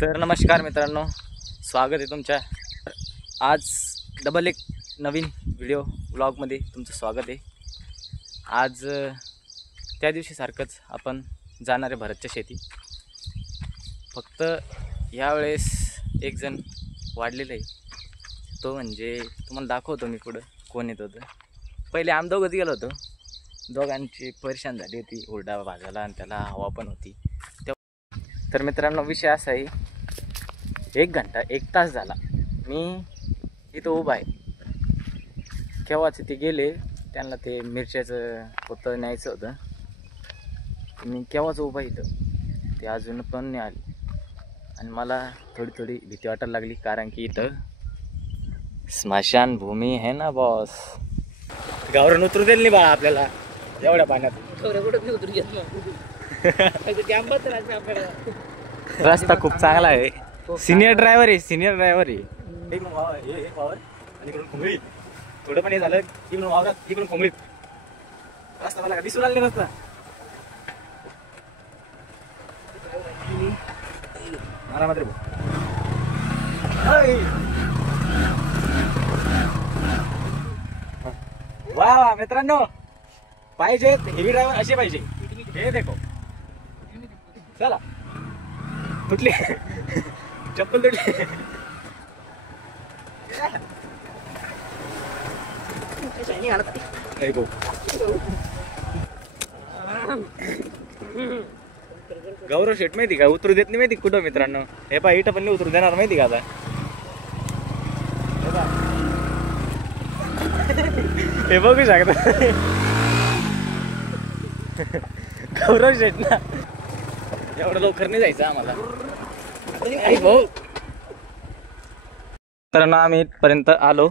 तर नमस्कार मित्रांनो, स्वागत आहे तुमच्या आज डबल एक नवीन व्हिडिओ व्लॉगमध्ये तुमचं स्वागत आहे। आज त्या दिवशी सारखंच आपण जाणार आहे भरतच्या शेती। फक्त यावेळेस एक जण वाढलेलं आहे, तो म्हणजे तुम्हाला दाखवतो मी पुढं कोण येत होतं। पहिले आम दोघंच गेलो होतो, दोघांची परेशान झाली होती, हुरडा भाजायला आणि त्याला हवा पण होती। तर मित्रांनो विषय असा आहे, 1 घंटा 1 तास झाला मी इथं उभा आहे। केव्हाच ते गेले, त्यांना ते मिरच्याचं पोतं न्यायचं होतं, मी केव्हाच उभा इथं, ते अजून पण नाही आले। आणि मला थोडी भीती वाटायला लागली, कारण की इथं स्मशानभूमी आहे ना बॉस। गावरान उतरू देईल नाही बाळा आपल्याला एवढ्या पाण्यात। रस्ता खूप चांगला आहे, सिनियर ड्रायव्हर आहे, सिनियर ड्रायव्हर आहे। थोडं पण हे झालं इकडून वावरात इकडून कोंबडीत रस्ता मला दिसून आला नाही रस्ता। वा मित्रांनो, पाहिजे हेवी ड्रायव्हर असे पाहिजे। हे देखो चला, तुटली चप्पल तुटली। गौरव शेट माहिती का उतरू देत नाही, माहिती कुठं मित्रांनो? हे पा इथं पण नाही उतरू देणार, माहिती का? आता हे बघू शकता गौरव शेट ना, एवढं लवकर नाही जायचं आम्हाला भाऊ। तर ना आम्ही इथपर्यंत आलो।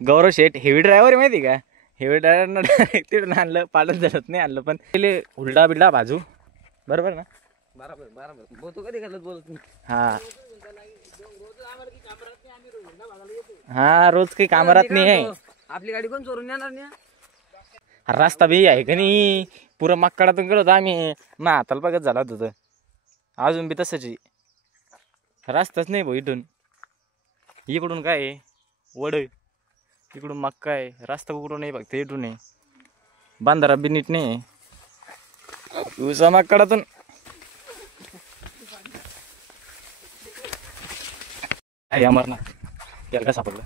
गौरव शेठ हेवी ड्रायव्हर माहिती का? हेवी ड्रायव्हरनं डायरेक्ट तिथून आणलं, पालत झालत नाही आणलं, पण पहिले हुरडा बिरडा भाजू, बरोबर ना? बरोबर तू कधी करत बोलत नाही। हा रोज काही काम राहत नाही आहे, आपली गाडी कोण चोरून येणार नाही। रस्ता बी आहे का नाही, पुरं मक्काडातून गेलो होतो आम्ही, मग हाताला बघत झाला होतं, अजून बी तसंच आहे, रस्ताच नाही भाऊ इथून। इकडून काय आहे वड, इकडून मक्का आहे, रस्ता कुठून नाही फक्त इथून आहे, बांधारा बी नीट नाही आहे उसा मक्काडातून। अमरनाथ याला का सापडलं?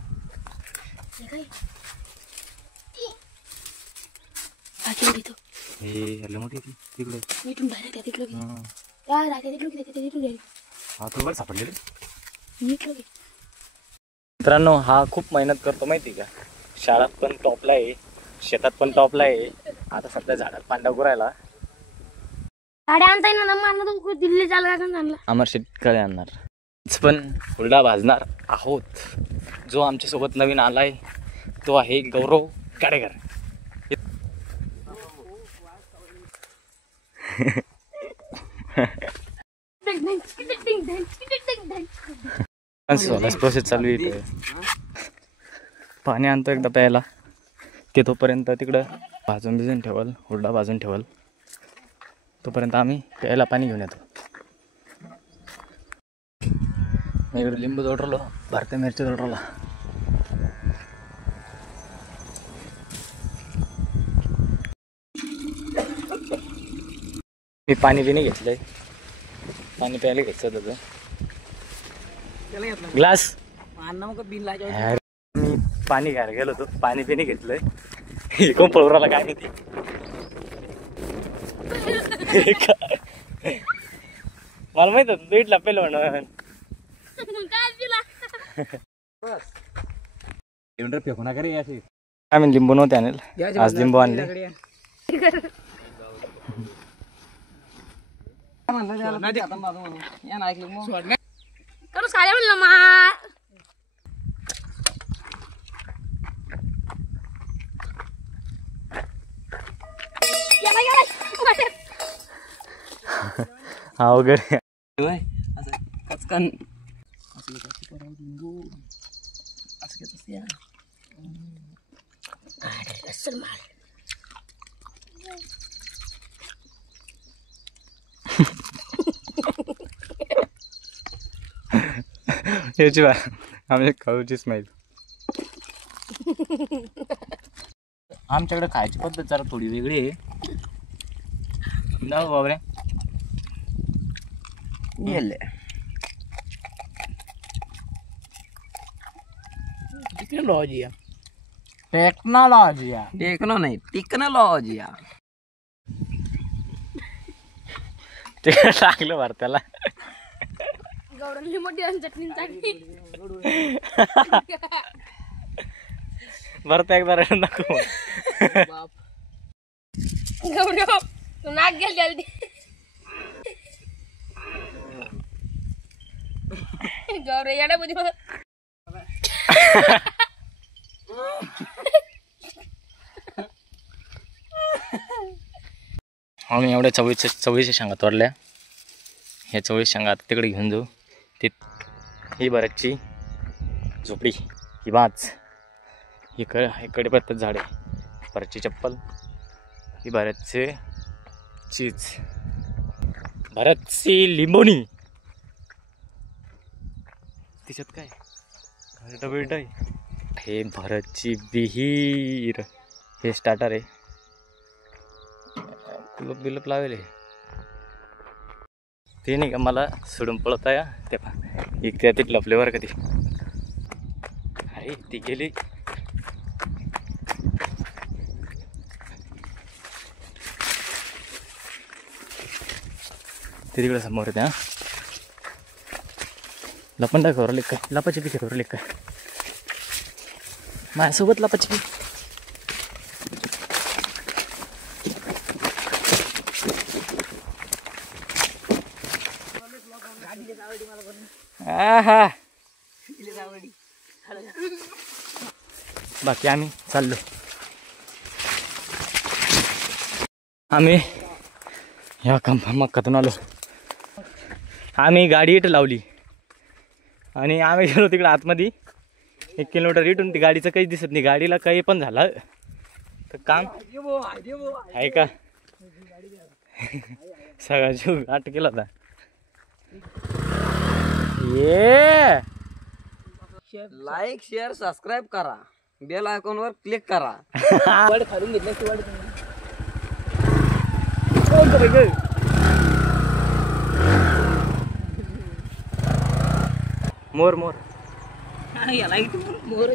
मित्रांनो हा खूप मेहनत करतो माहिती का? शाळात पण टॉपला आहे, शेतात पण टॉपला आहे, आता सध्या झाडात पांडा गुरायला। अमर शेतकरी आणणार पण हुरडा भाजणार आहोत। जो आमच्या सोबत नवीन आलाय तो आहे गौरव काडेकर। प्रोसेस चालू आहे, पाणी आणतो एकदा प्यायला, ते तोपर्यंत तिकडं भाजून भिजून ठेवल, हुरडा भाजून ठेवल, तोपर्यंत आम्ही प्यायला पाणी घेऊन येतो। मी इकडे लिंबू जोडलो, भारतीय मिरची जोडला। मी पाणी बी नाही घेतलंय, पाणी प्यायला घ्यायचं होतं ग्लास। मी पाणी घ्यायला गेलो होतो, पाणी बी नाही घेतलंय, कोण पळवराला काय नाही ते मला माहित होतं तू इथला पेलो म्हणून। फेकून करे असे आम्ही लिंबू नव्हते आणेल, आज लिंबू आणले। हा वगैरे याची बा आम्ही खाऊचीच माहीत. आमच्याकडे खायची पद्धत जरा थोडी वेगळी आहे ना बाबरे. गेले टेक्नॉलॉजी टेक्नॉलॉजी टेक्नो नाही टेक्नॉलॉजी ते टाकलं बरं त्याला. गौरवली मोठी चटणी चाटणी बरं त्या एकदा रडू नको. गौरव तू नाक गेल जल्दी. गौरव येडा बुद्धी आम्ही एवढ्या चवळीच्या शेंगा तोडल्या. ह्या चवळी शेंगा आता तिकडे घेऊन जाऊ. ती ही बऱ्याचची झोपडी, ही बाच, ही कडीपत्त्याचं झाड आहे, बऱ्याचची चप्पल, ही बऱ्याचचे चीज, बऱ्याचची लिंबोणी, तिच्यात काय घरटं बिरटं आहे. हे भरतची विहीर, हे स्टार्टर आहे. कुलप बिलप लावले ते नाही का मला सोडून पळत आहे. ते एक त्या तिथलं लपल्यावर कधी अरे ती गेली. ते तिकडे समोर त्या लपंडा करू काय, लपाची पिके करू काय माझ्यासोबत लपाची पी. आहा बाकी आम्ही चाललो. आम्ही ह्या मक्कातून आलो. आम्ही गाडी इथं लावली आणि आम्ही गेलो तिकडे आतमध्ये 1 किलोमीटर इथून. ती गाडीचं काहीच दिसत नाही. गाडीला काही पण झालं तर काम आहे का. सगळा जीव गाठ केला होता. ये लाईक शेअर सबस्क्राईब करा, बेल आयकॉन वर क्लिक करा. खालून घेतलं की मोर मोर याला मोर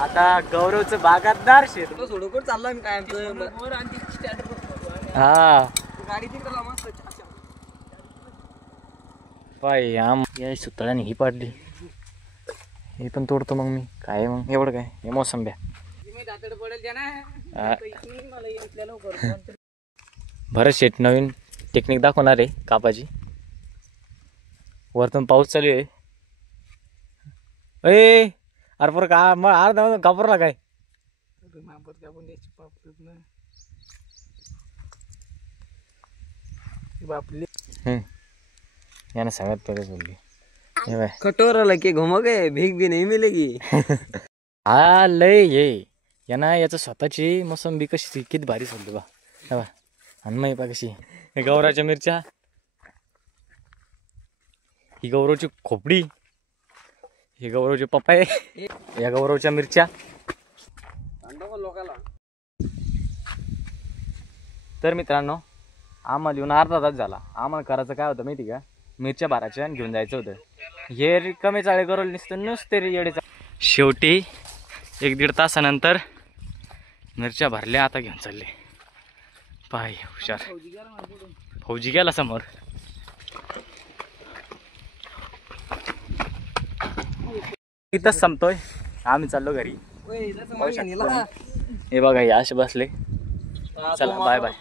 आता गौरवचं बागातदार शेत. सोडून चालला मी काय हा गाडी तिकडे मस्त. पाय आम या सुतळ्याने ही पाडली. हे पण तोडतो मग मी. काय मग एवढं काय हे मोसंब्या. भरत शेट नवीन टेक्निक दाखवणार आहे कापाची. वरतून पाऊस चालू आहे. अरे पर का मग अर्धा कापरला काय. यानं सांगत पहिले बोलली हे बाय कटोरा के घुमा गए भीक भी नहीं मिलेगी. हा लय ये यांना याचं स्वतःची मोसंबी कशी किती भारी सोडली बा. हे बा आणि पा कशी. हे गौराच्या मिरच्या, ही गौरवची खोपडी, हे गौरवचे पप्पाय, या गौरवच्या मिरच्या. तर मित्रांनो आम्हाला येऊन अर्धा तास झाला. आम्हाला करायचं काय होतं माहिती का, मिरच्या भरायच्या आणि घेऊन जायचं होतं. हे रिकामे चाळे गरवले नुसतं नुसते येडेचा. शेवटी 1-1.5 तासानंतर मिरच्या भरल्या. आता घेऊन चालले. पाय हुशार फौजी गेला समोर. इथंच संपतोय. आम्ही चाललो घरी. हे बघा हे असे बसले. चला बाय बाय.